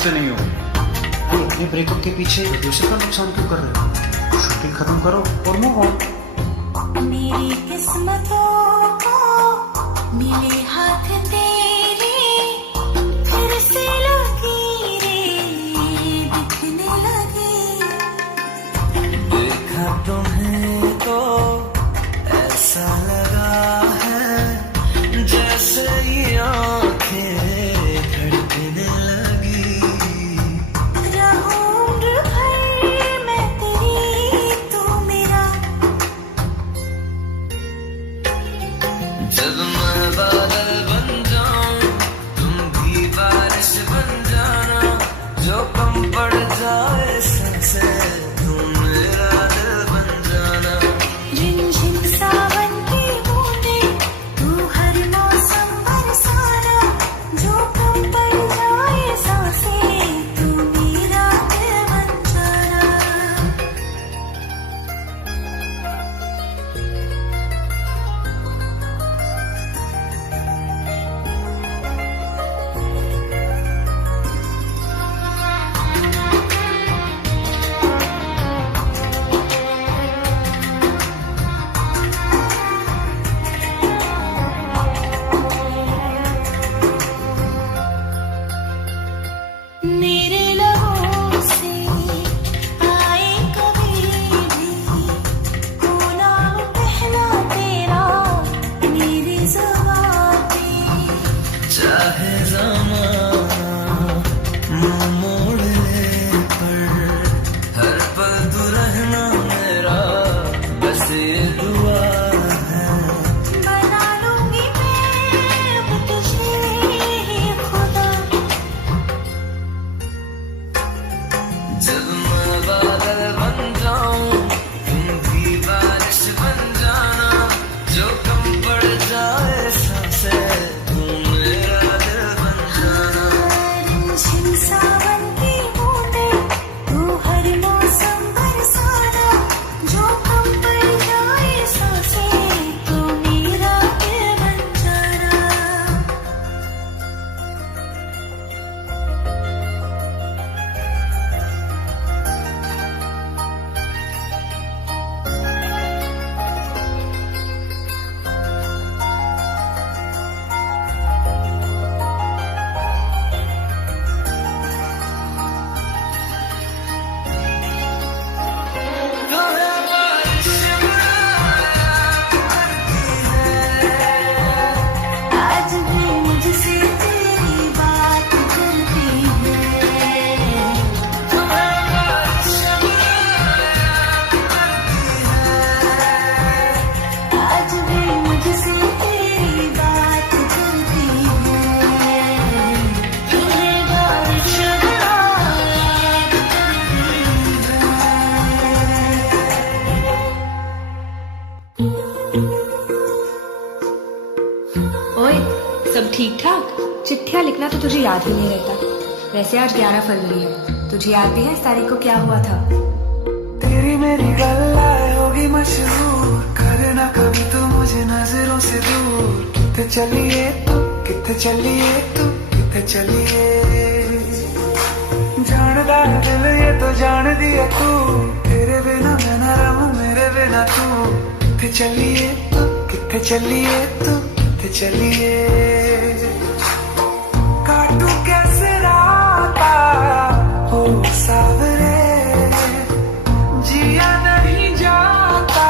मुझसे नहीं होगी। और अपने ब्रेकअप के पीछे प्रोड्यूसर का नुकसान क्यों कर रहे हो? शूटिंग खत्म करो और मूव ऑन। मेरी किस्मतों को मिले हाथ तेरे, फिर से लकीरें दिखने लगी। देखा तुम्हें तो ऐसा लगा है जैसे ये आंखें धड़कने लगी। रहूं उम्र भर मैं तेरी, तू मेरा। जब मैं बादल बन जाऊं तुम भी बारिश बन जाना, जो कम पड़ जाए सांसें तुम मेरा दिल बन जाना। झिमझिम सावन की बूंदें, तू हर मौसम बरसाना, जो कम पड़ जाए सांसें तू मेरा दिल बन जाना। मेरे लबों से आए कभी भी हो नाम पहला तेरा, मेरी ज़ुबां पे। चाहे ज़माना मुँह मोड़ ले पर हर पल तू रहना मेरा, बस ये दुआ है। बना लूंगी मैं अब तुझे खुदा। जब मैं बादल बन जाऊं तुम भी बारिश बन जाना, जो कम पड़ जाए सांसें तुम मेरा दिल बन जाना। झिमझिम सावन की बूंदें, तू हर मौसम बरसाना, जो कम पड़ जाए सांसें तू मेरा दिल बन जाना। तुम्हें बारिश आज भी मुझसे तेरी बात करती है। आज भी मुझसे तेरी बात करती है। तुम्हें बारिश याद करती ओए, सब ठीक ठाक? चिट्ठियाँ लिखना तो तुझे याद ही नहीं रहता। वैसे आज 11 फरवरी है, तुझे याद भी है इस तारीख को क्या हुआ था? तेरी मेरी गल्लाएं होगी मशहूर, करना कभी तो मुझे नजरों से दूर। कितने चलिए तू, कितने चलिए तू, कितने चलिए। जानदा है दिल ये तो जान दिया तू, तेरे बिना मैं ना रहूं मेरे बिना तू। कितने चलिए तू, कितने चलिए तू, कितने चलिए। काटू कैसे राता हो सावरे, जिया नहीं जाता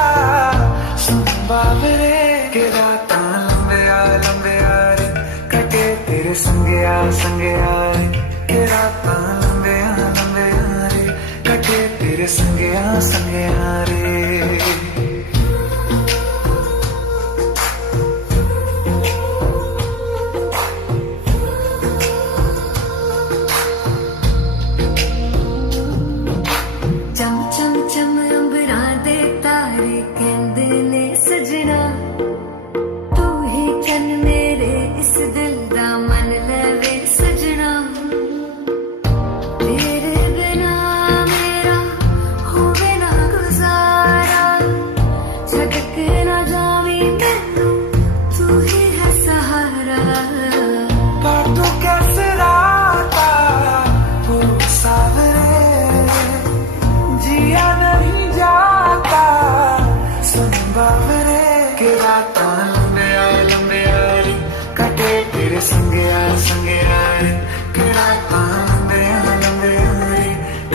सुन बावरे। के रात लंबे आ रे, कटे तेरे संगे आ रे। के रात लंबे आ रे, कटे तेरे संगे आ रे। चम चम चम अंबरा दे तारे कहंदे ने सजना, तू ही चन मेरे इस दिल दा मन लवे सजना। तेरे बिना मेरा होवे ना गुजारा,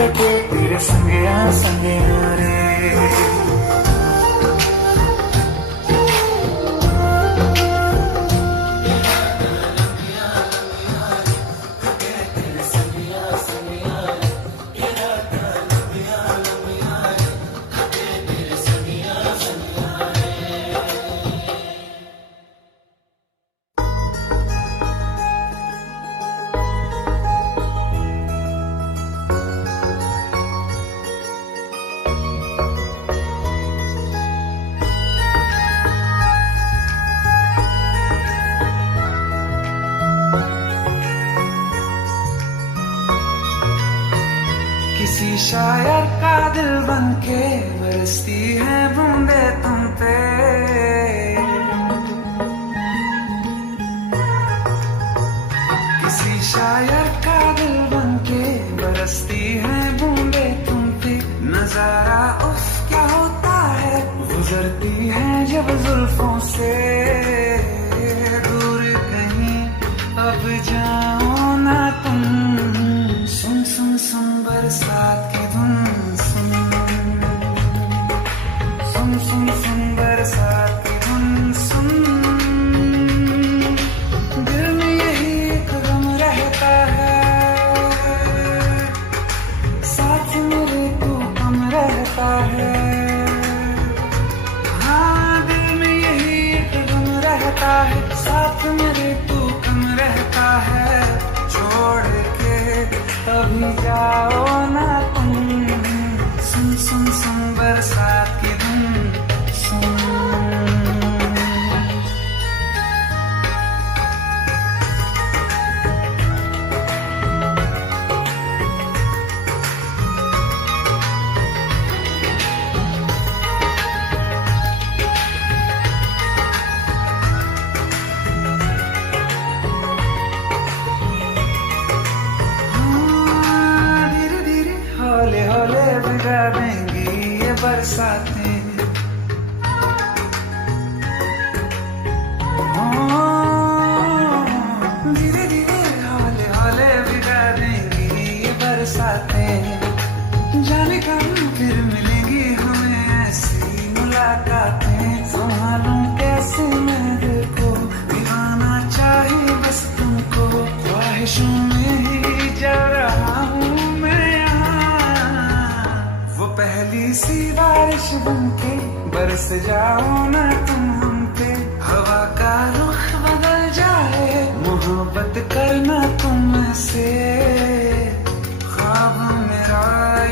कटे तेरे संगया संगया रे। किसी शायर का दिल बनके बरसती है बूंदे तुम पे। किसी शायर का दिल बनके बरसती है बूंदे तुम पे। नजारा उफ क्या होता है, गुजरती है जब जुल्फों से। दूर कहीं अब जाओ ना तुम, सुन सुन सुन बरसात की धुन सुन। सुन सुन सुन बरसात की धुन सुन। दिल में यही एक गम रहता है, साथ मेरे तू कम रहता है। हाँ दिल में यही एक गम रहता है, साथ मेरे तू कम रहता है। छोड़ के अभी जाओ ना तुम, सुन सुन सुन बरसात की धुन सुन। भिगा देंगी ये बरसातें, धीरे धीरे हौले हौले भिगा देंगी ये बरसातें। जाने कब फिर मिलेंगी हमें ऐसी मुलाकातें। संभालूं कैसे मैं दिल को, दीवाना चाहिए बस तुमको। ख्वाहिशों में ही जल रहा हूँ मैं पहली सी बारिश बनके। बरस जाओ ना तुम हम पे, हवा का रुख बदल जाए। मोहब्बत करना तुमसे, ख्वाब मेरा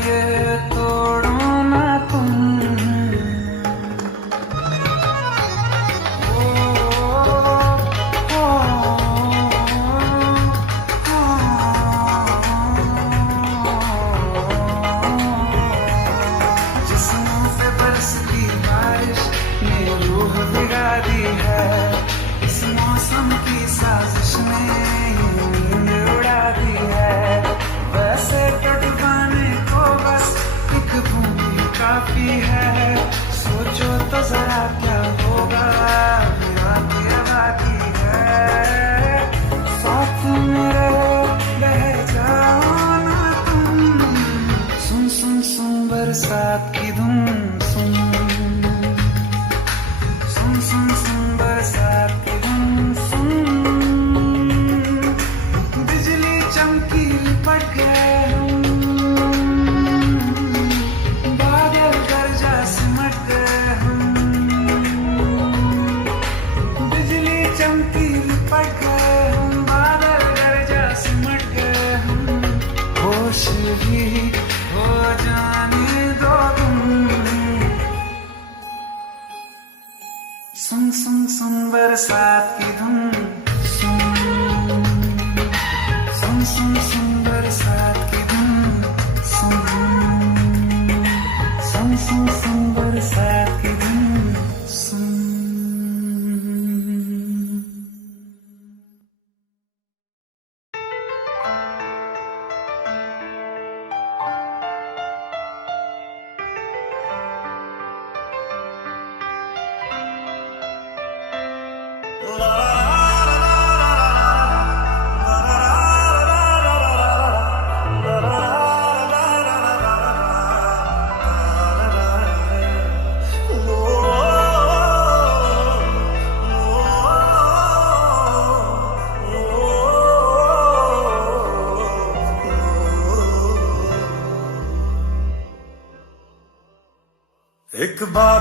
ये तोड़ो ना तुम। इस मौसम की साजिश ने नींद उड़ा दी है। वैसे तो डुबाने को बस एक बूंद ही काफी है। सोचो तो जरा क्या होगा, बाकी है। साथ मेरे बह जाओ ना तुम, सुन सुन सुन बरसात की धुन सुन। सुन सुन सुन बरसात की धुन सुन। बिजली चमकी लिपट गए हम, बादल गरजा सिमट गए हम। बिजली चमकी लिपट गए हम, बादल गरजा सिमट गए हम। होश भी हो जाने दो तुम, सुन सुन सुन बरसात की धुन सुन। सुन सुन सुन बरसात की धुन सुन। सुन सुन सुन बरसात की धुन सुन।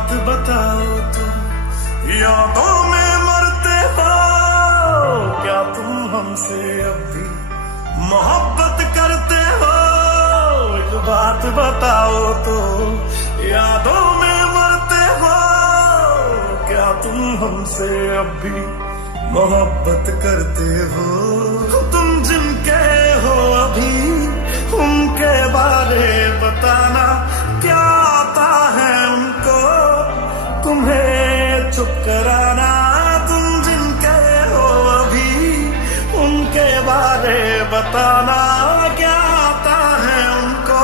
बात बताओ तो यादों में मरते हो क्या तुम हमसे अब भी मोहब्बत करते हो एक बात बताओ तो यादों में मरते हो क्या तुम हमसे अब भी मोहब्बत करते हो तुम जिनके हो अभी उनके बारे बताना क्या आता है उनको तुम्हें चुप कराना तुम जिनके हो अभी उनके बारे बताना क्या आता है उनको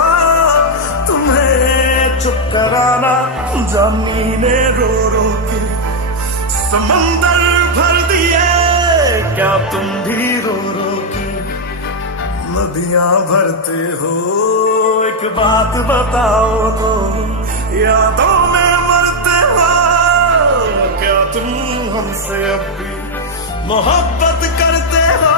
तुम्हें चुप कराना जमीने रो रो के समंदर भर दिए क्या तुम भी रो रो के नदियां भरते हो एक बात बताओ तो यादों में मरते हो क्या तुम हमसे अब भी मोहब्बत करते हो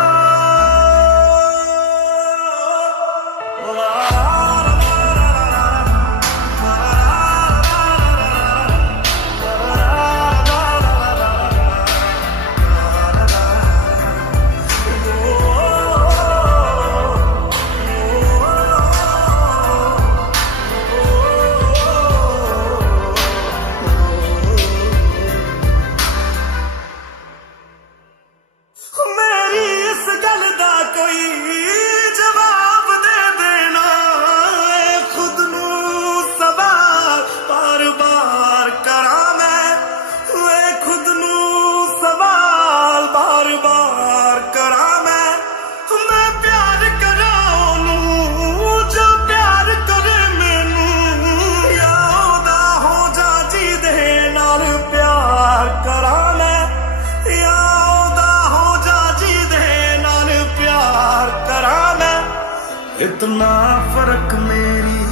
इतना फर्क मेरी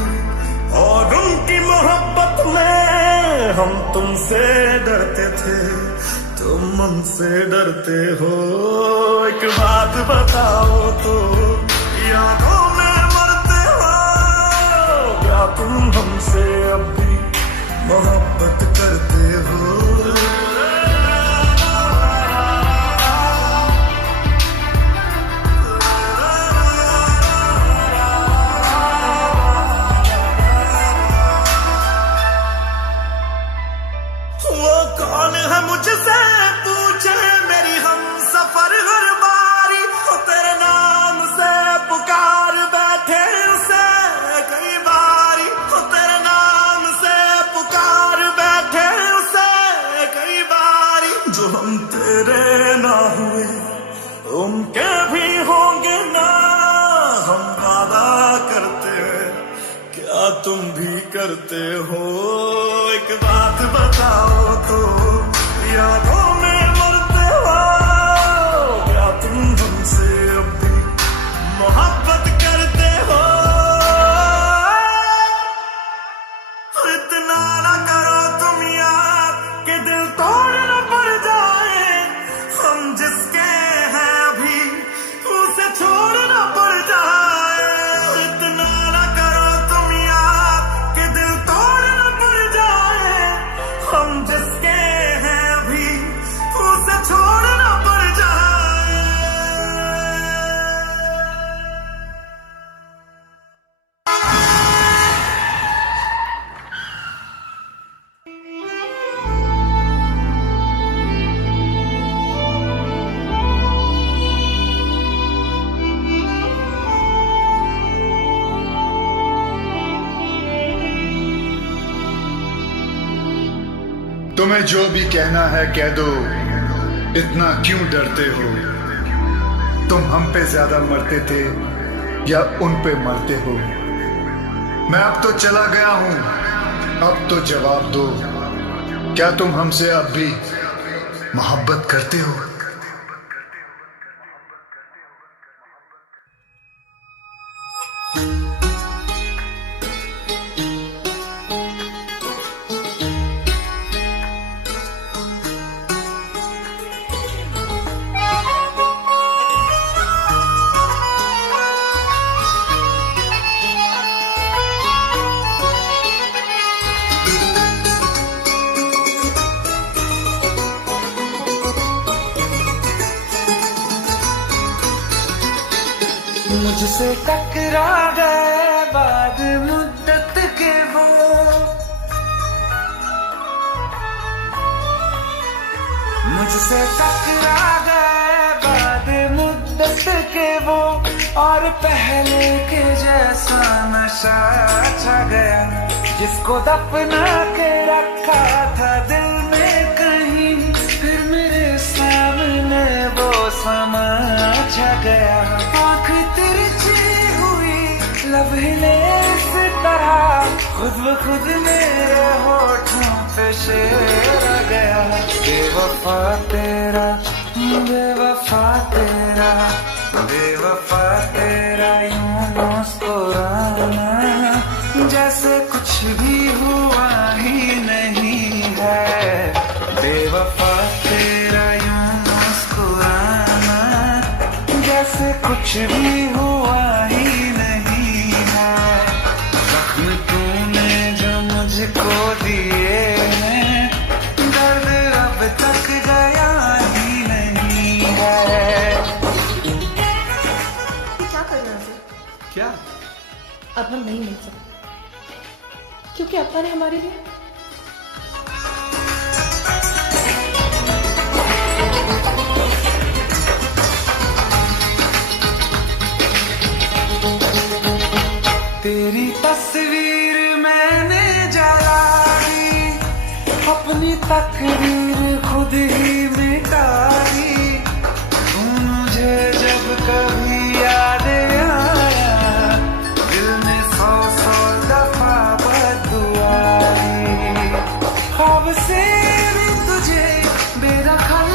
और उनकी मोहब्बत में हम तुमसे डरते थे तुम हमसे डरते हो एक बात बताओ तो यादों में मरते हो क्या तुम हमसे अब भी मोहब्बत करते हो मुझसे पूछे मेरी हम सफर हर बारी हो तेरे नाम से पुकार बैठे उसे कई बारी हो तेरे नाम से पुकार बैठे उसे कई बारी जो हम तेरे ना हुए उनके भी होंगे ना हम वादा करते क्या तुम भी करते हो एक बात बताओ तो यादों में मरते हो क्या तुम हमसे अब भी मोहब्बत करते हो इतना ना करो तुम यार कि दिल तोड़ना पड़ जाए हम जिसके हैं अभी उसे छोड़ना पड़ जाए इतना ना करो तुम यार कि दिल तोड़ना पड़ जाए हम जिसके छोड़ना पड़ जाए तुम्हें जो भी कहना है कह दो इतना क्यों डरते हो तुम हम पे ज्यादा मरते थे या उन पे मरते हो मैं अब तो चला गया हूं अब तो जवाब दो क्या तुम हमसे अब भी मोहब्बत करते हो मुझसे टकरा गए बाद मुद्दत के वो, मुझसे टकरा गए बाद मुद्दत के वो, और पहले के जैसा नशा छा गया, जिसको दफना के रखा था दिल में कहीं, फिर मेरे सामने वो समा छा गया। आँख तिरछी हुई, लब हिले इस तरह, खुद ब खुद मेरे होठों पे शेर आ गया। बेवफा तेरा, बेवफा तेरा, बेवफा तेरा यूं मुस्कुराना, जैसे कुछ भी हुआ ही नहीं है। बेवफा तेरा यूं मुस्कुराना, जैसे कुछ भी हुआ ही नहीं है। जख्म तूने जो मुझको दिए हैं, दर्द अब तक गया ही नहीं है। क्या करना है? क्या? अब हम नहीं मिल सकते क्योंकि अपा ने हमारे लिए तेरी तस्वीर मैंने जला दी, अपनी तकदीर खुद ही मिटा दी। तू मुझे जब कभी याद आया, दिल में 100 दफा बददुआ दी। ख्वाब से भी तुझे बेदखल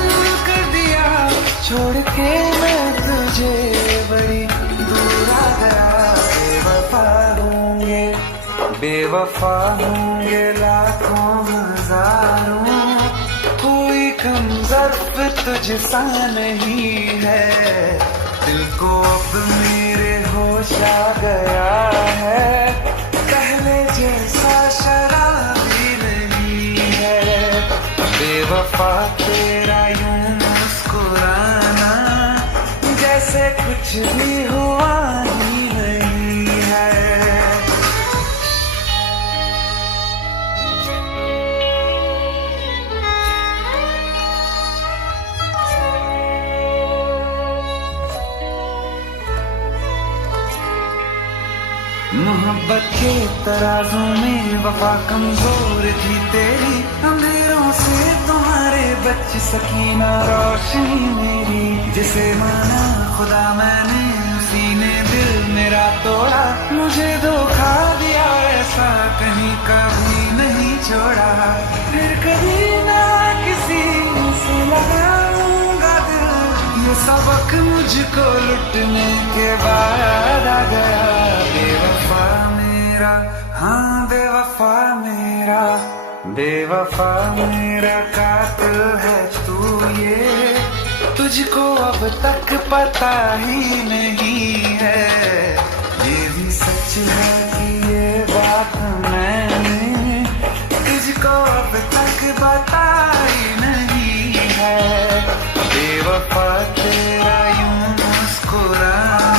कर दिया, छोड़ के मैं तुझे बड़ी दूर आ गया। बेवफा होंगे लाखों हजारों, कोई कम ज़र्फ तुझसा नहीं है। दिल को अब मेरे होश आ गया है, पहले जैसा शराबी नहीं है। बेवफा तेरा यूं मुस्कुराना, जैसे कुछ भी हुआ ही नहीं है। मोहब्बत के तराजों में वफा कमजोर थी तेरी, अंधेरों से तुम्हारे बच सकी ना रोशनी मेरी। जिसे माना खुदा मैंने, उसी ने दिल मेरा तोड़ा। मुझे धोखा दिया ऐसा कहीं कभी नहीं छोड़ा, फिर कभी ना किसी से लगाऊंगा दिल। ये सबक मुझको लुटने के बाद आ गया। बेवफा मेरा, हाँ बेवफा मेरा, बेवफा मेरा कातिल है तू, ये तुझको अब तक पता ही नहीं है। ये भी सच है कि ये बात मैंने तुझको अब तक बताई नहीं है। बेवफा तेरा यूं मुस्कुराना,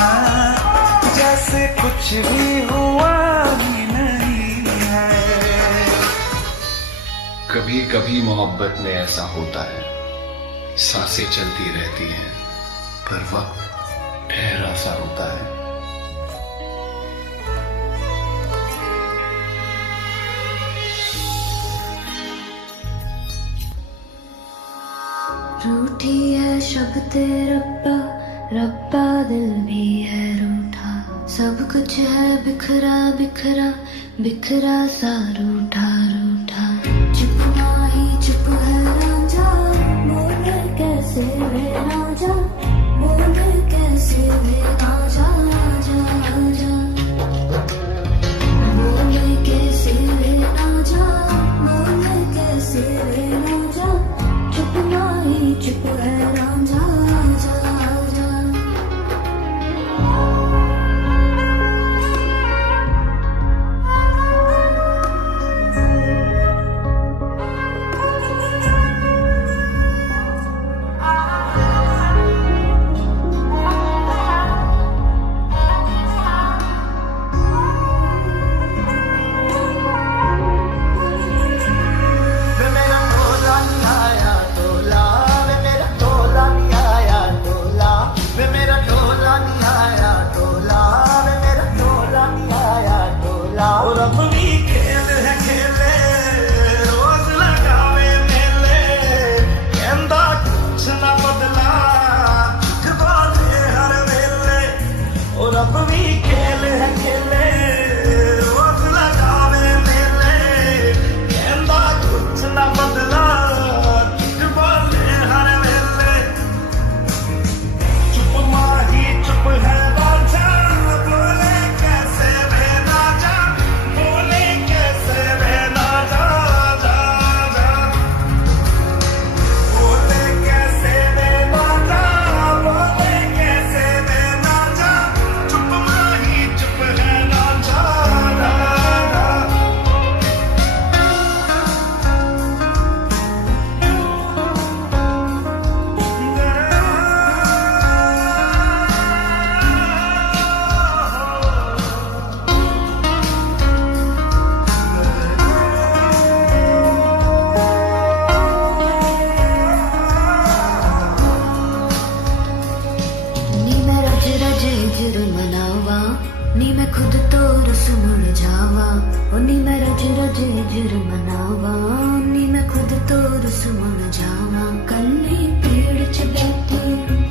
जैसे कुछ भी हुआ ही नहीं है। कभी कभी मोहब्बत में ऐसा होता है, सांसें चलती रहती हैं पर वक्त ठहरा सा होता है। रूठी है शब्द रब्बा, रब्बा दिल भी है रूठा। सब कुछ है बिखरा बिखरा, बिखरा सा रूठा रूठा। चुप माही चुप है राजा, बोले कैसे वे राजा, बोले कैसे वे राजा, राजा राजा। बोले कैसे वे राजा, बोले कैसे वे राजा। चुप माही चुप है राजा, राजा राजा। रजे जुर्मनावा नी मैं खुद तो रसमुड़ जावा ओ नी मैं रजे जुर्मनावा नी मैं खुद तो रसमुड़ जावा कल्ली पेड़ च बैठी